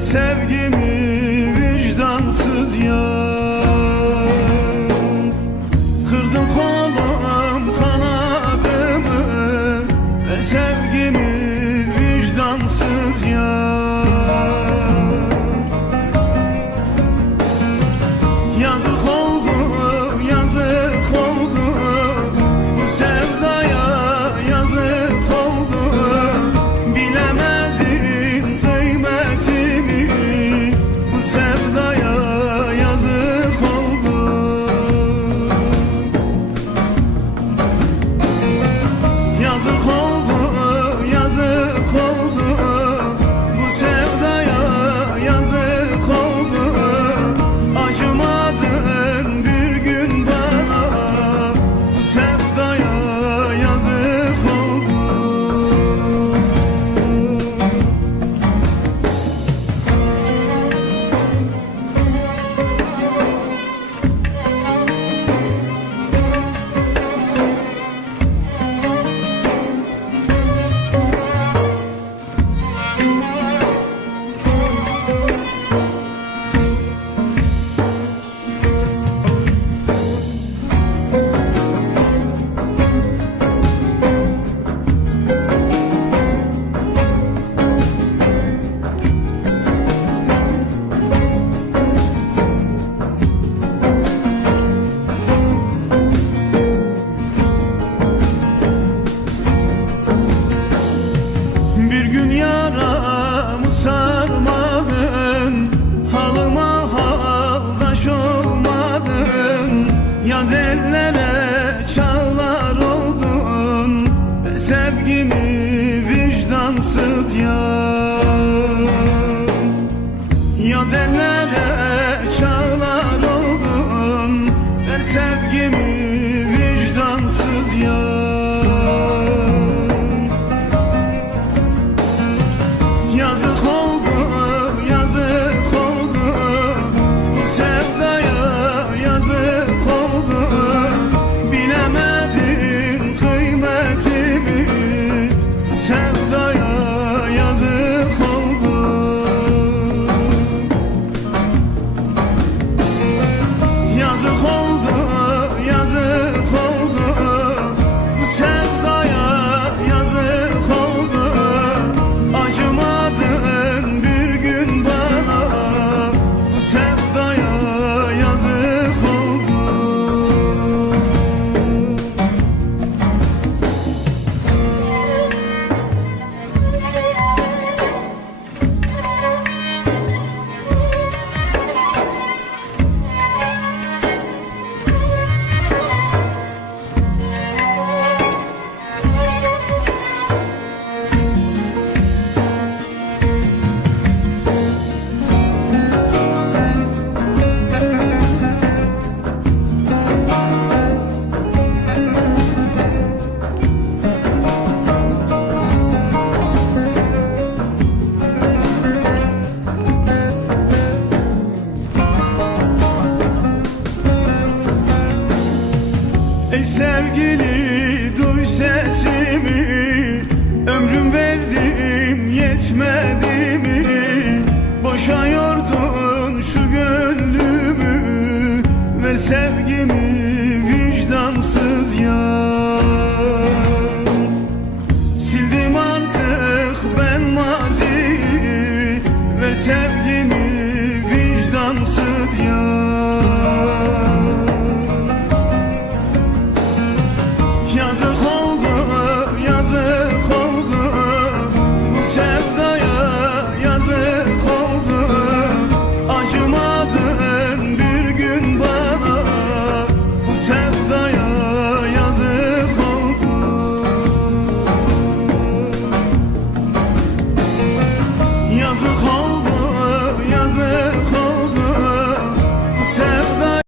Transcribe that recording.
sevgimi sevgimi vicdansız yar. sevgili duy sesimi. Ömrüm verdim yetmedi mi? Boşa yordun şu gönlümü. Ver sevgimi vicdansız ya. Sildim artık ben maziyi. Ve sevgimi